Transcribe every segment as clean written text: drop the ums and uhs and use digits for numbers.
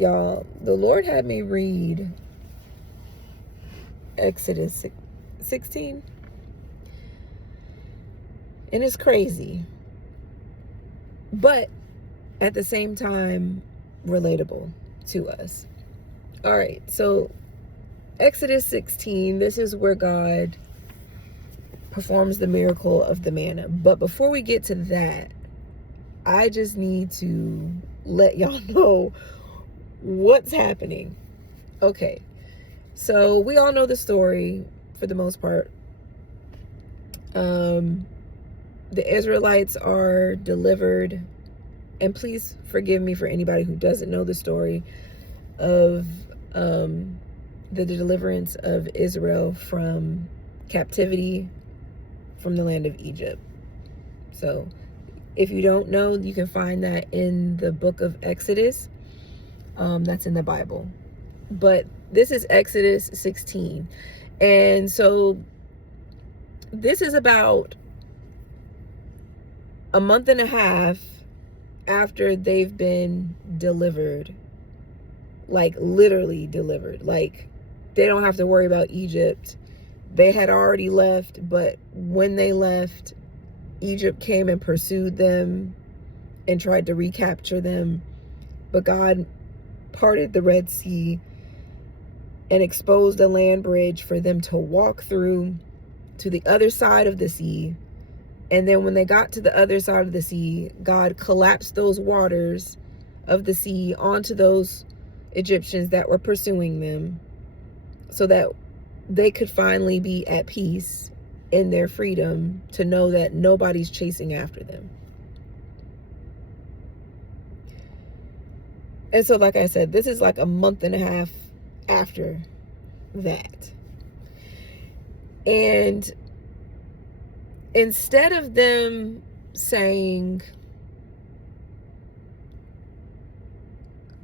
y'all, the Lord had me read Exodus 16. And it's crazy. But at the same time, relatable to us. All right, so Exodus 16, this is where God performs the miracle of the manna. But before we get to that, I just need to let y'all know what's happening. Okay, so we all know the story for the most part. The Israelites are delivered, and please forgive me for anybody who doesn't know the story of the deliverance of Israel from captivity from the land of Egypt. So if you don't know, you can find that in the book of Exodus. That's in the Bible. But this is Exodus 16. And so this is about a month and a half after they've been delivered. Like literally delivered. Like they don't have to worry about Egypt. They had already left, but when they left, Egypt came and pursued them and tried to recapture them. But God parted the Red Sea and exposed a land bridge for them to walk through to the other side of the sea. And then when they got to the other side of the sea, God collapsed those waters of the sea onto those Egyptians that were pursuing them, so that they could finally be at peace in their freedom, to know that nobody's chasing after them. And so, like I said, this is like a month and a half after that. And instead of them saying,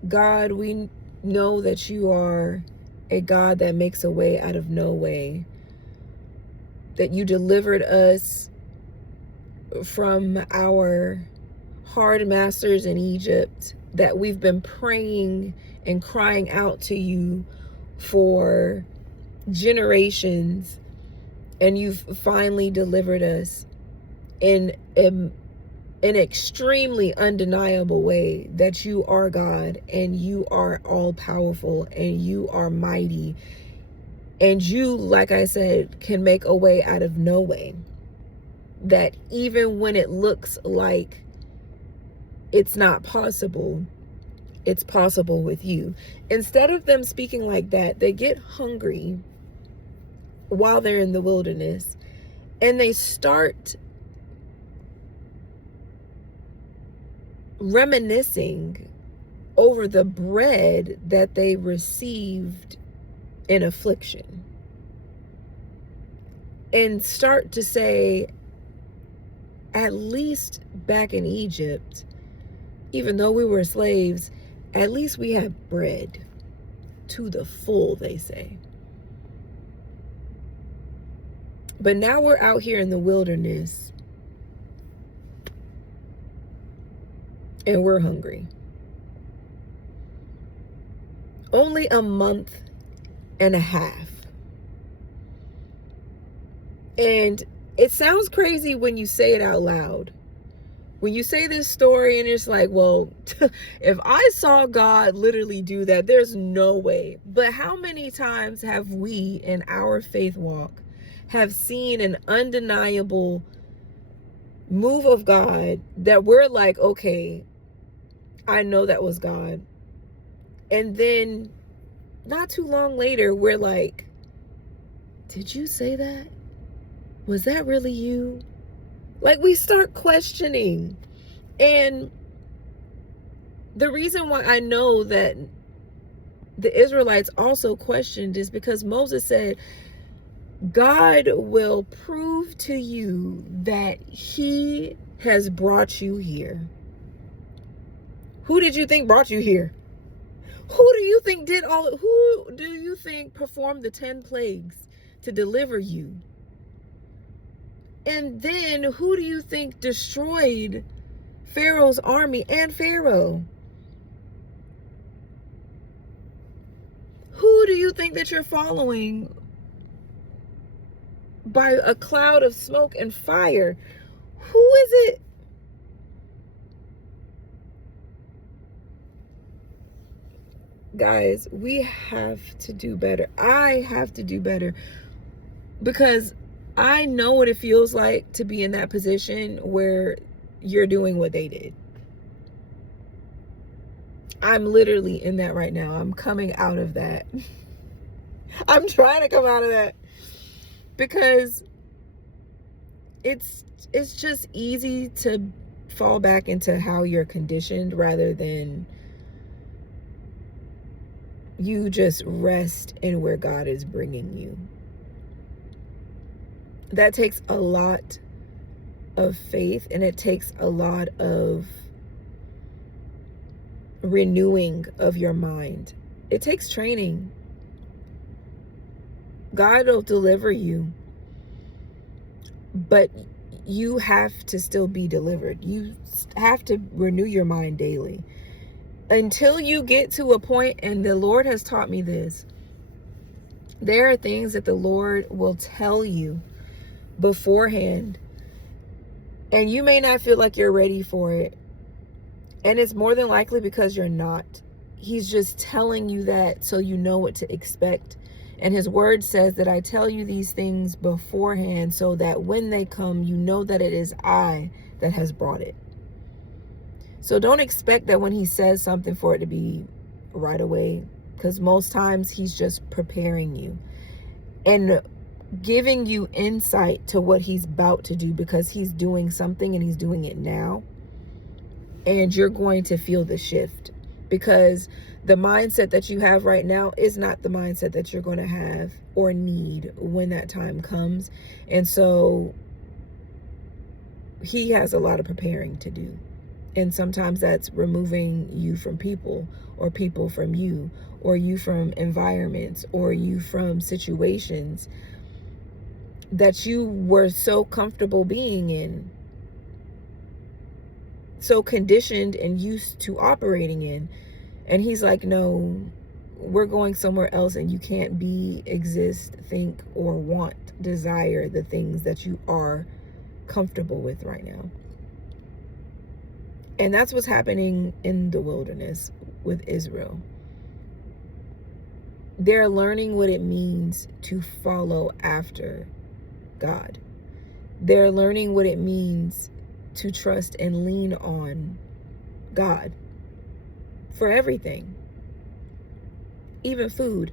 God, we know that you are a God that makes a way out of no way, that you delivered us from our hard masters in Egypt, that we've been praying and crying out to you for generations, and you've finally delivered us in an extremely undeniable way, that you are God and you are all powerful and you are mighty, and you, like I said, can make a way out of no way, that even when it looks like it's not possible, it's possible with you. Instead of them speaking like that, they get hungry while they're in the wilderness, and they start reminiscing over the bread that they received in affliction, and start to say, at least back in Egypt, even though we were slaves, at least we had bread to the full, they say. But now we're out here in the wilderness and we're hungry. Only a month and a half. And it sounds crazy when you say it out loud. When you say this story and it's like, well, if I saw God literally do that, there's no way. But how many times have we in our faith walk have seen an undeniable move of God that we're like, okay, I know that was God. And then not too long later, we're like, did you say that? Was that really you? Like, we start questioning. And the reason why I know that the Israelites also questioned is because Moses said, God will prove to you that he has brought you here. Who did you think brought you here? Who do you think who do you think performed the 10 plagues to deliver you? And then who do you think destroyed Pharaoh's army and Pharaoh? you think that you're following by a cloud of smoke and fire? Who is it? Guys, we have to do better. I have to do better, because I know what it feels like to be in that position where you're doing what they did. I'm literally in that right now. I'm coming out of that. I'm trying to come out of that, because it's just easy to fall back into how you're conditioned rather than you just rest in where God is bringing you. That takes a lot of faith, and it takes a lot of renewing of your mind. It takes training. God will deliver you, but you have to still be delivered. You have to renew your mind daily until you get to a point, and the Lord has taught me this. There are things that the Lord will tell you beforehand, and you may not feel like you're ready for it. And it's more than likely because you're not. He's just telling you that so you know what to expect. And his word says that I tell you these things beforehand so that when they come, you know that it is I that has brought it. So don't expect that when he says something for it to be right away, because most times he's just preparing you and giving you insight to what he's about to do, because he's doing something and he's doing it now. And you're going to feel the shift, because the mindset that you have right now is not the mindset that you're going to have or need when that time comes. And so he has a lot of preparing to do. And sometimes that's removing you from people, or people from you, or you from environments, or you from situations that you were so comfortable being in, so conditioned and used to operating in. And he's like, no, we're going somewhere else, and you can't be, exist, think, or want, desire the things that you are comfortable with right now. And that's what's happening in the wilderness with Israel. They're learning what it means to follow after God. They're learning what it means to trust and lean on God for everything, even food.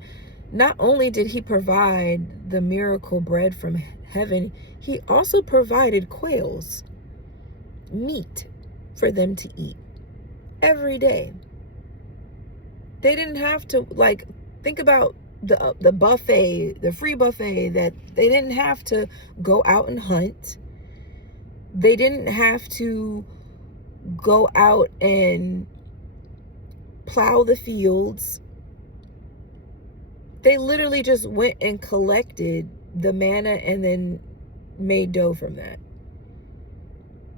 Not only did he provide the miracle bread from heaven, he also provided quails, meat for them to eat every day. They didn't have to, like, think about the buffet, the free buffet, that they didn't have to go out and hunt. They didn't have to go out and plow the fields. They literally just went and collected the manna and then made dough from that.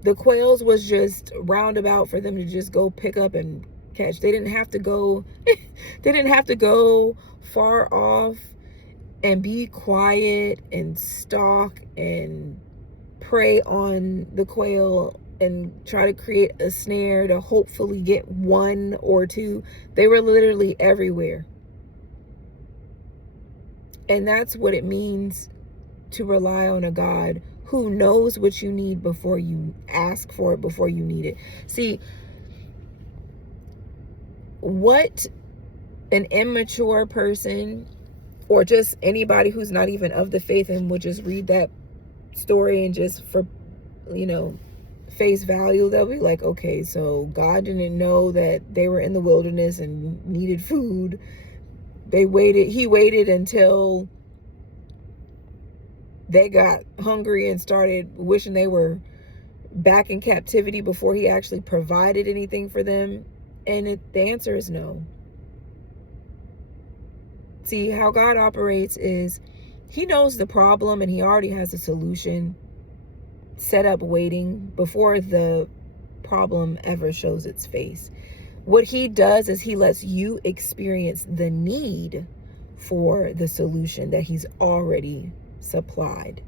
The quails was just roundabout for them to just go pick up and catch. They didn't have to go they didn't have to go far off and be quiet and stalk and prey on the quail and try to create a snare to hopefully get one or two. They were literally everywhere. And that's what it means to rely on a God who knows what you need before you ask for it, before you need it. See, what an immature person, or just anybody who's not even of the faith and would just read that story and just for, face value, they'll be like, okay, so God didn't know that they were in the wilderness and needed food. He waited until they got hungry and started wishing they were back in captivity before he actually provided anything for them. And the answer is no. See, how God operates is he knows the problem and he already has a solution set up waiting before the problem ever shows its face. What he does is he lets you experience the need for the solution that he's already supplied.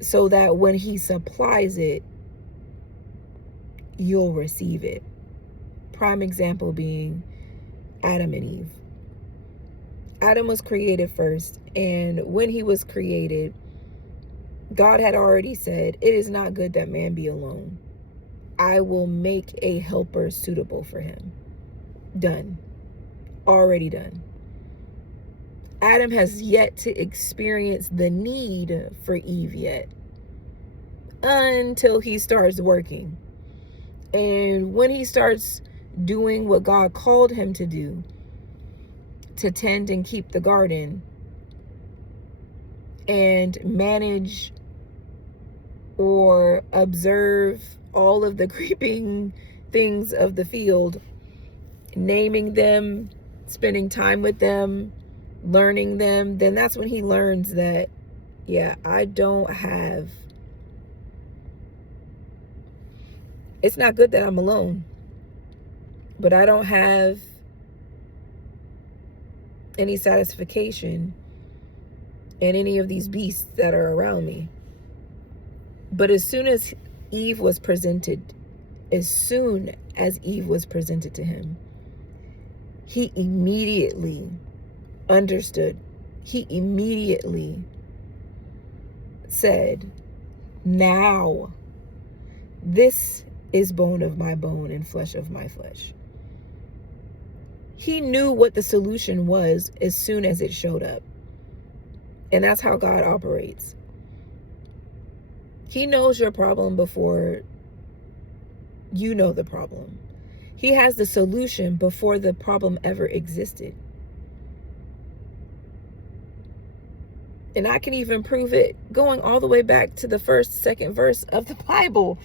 So that when he supplies it, you'll receive it. Prime example being Adam and Eve. Adam was created first, and when he was created, God had already said, "It is not good that man be alone. I will make a helper suitable for him." Done. Already done. Adam has yet to experience the need for Eve yet, until he starts working. And when he starts doing what God called him to do, to tend and keep the garden and manage or observe all of the creeping things of the field, naming them, spending time with them, learning them, then that's when he learns that, yeah, it's not good that I'm alone, but I don't have any satisfaction in any of these beasts that are around me. But as soon as Eve was presented to him, he immediately understood. He immediately said, "Now this is bone of my bone and flesh of my flesh." He knew what the solution was as soon as it showed up. And that's how God operates. He knows your problem before you know the problem. He has the solution before the problem ever existed. And I can even prove it going all the way back to the second verse of the Bible.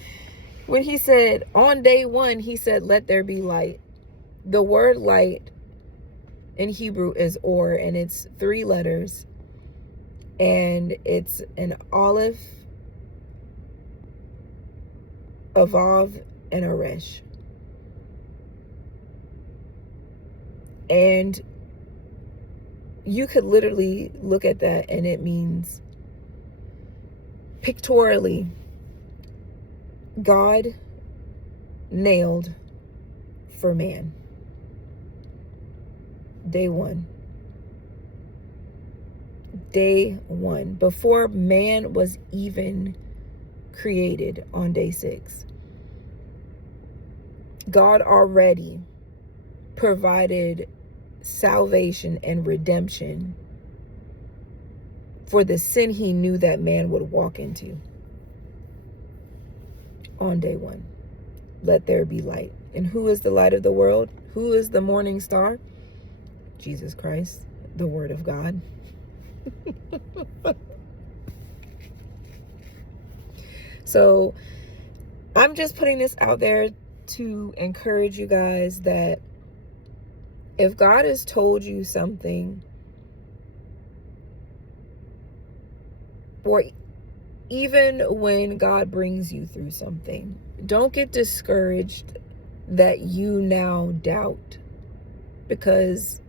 When he said, on day one, he said, "Let there be light." The word light in Hebrew is or, and it's 3 letters. And it's an Aleph, a Vav, and a Resh. And you could literally look at that and it means, pictorially, God nailed for man. Day one. Day one. Before man was even created on day 6. God already provided salvation and redemption for the sin he knew that man would walk into. On day one, let there be light. And who is the light of the world? Who is the morning star? Jesus Christ, the Word of God. So I'm just putting this out there to encourage you guys that if God has told you something, or even when God brings you through something, don't get discouraged that you now doubt, because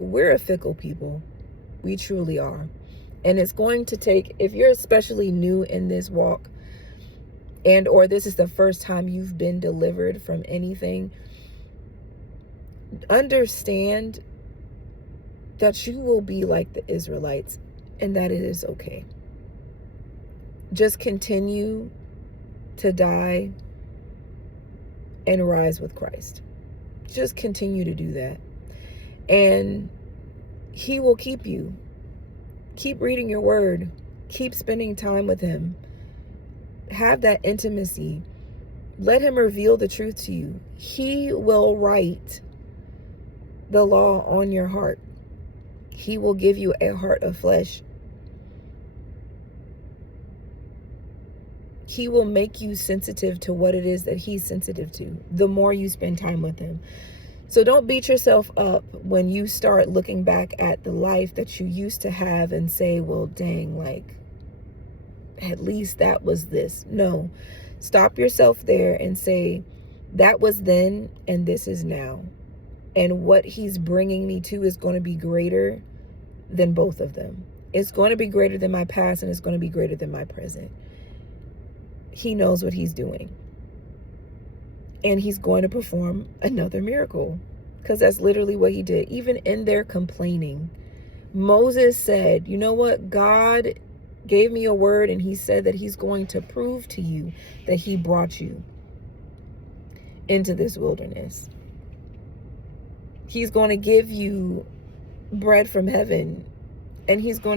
we're a fickle people. We truly are. And it's going to take, if you're especially new in this walk, and or this is the first time you've been delivered from anything, understand that you will be like the Israelites and that it is okay. Just continue to die and rise with Christ. Just continue to do that. And he will keep you. Keep reading your word. Keep spending time with him. Have that intimacy. Let him reveal the truth to you. He will write the law on your heart. He will give you a heart of flesh. He will make you sensitive to what it is that he's sensitive to, the more you spend time with him. So don't beat yourself up when you start looking back at the life that you used to have and say, well, dang, like, at least that was this. No, stop yourself there and say, that was then and this is now. And what he's bringing me to is going to be greater than both of them. It's going to be greater than my past, and it's going to be greater than my present. He knows what he's doing. And he's going to perform another miracle, because that's literally what he did. Even in their complaining, Moses said, you know what? God gave me a word, and he said that he's going to prove to you that he brought you into this wilderness. He's going to give you bread from heaven, and he's going to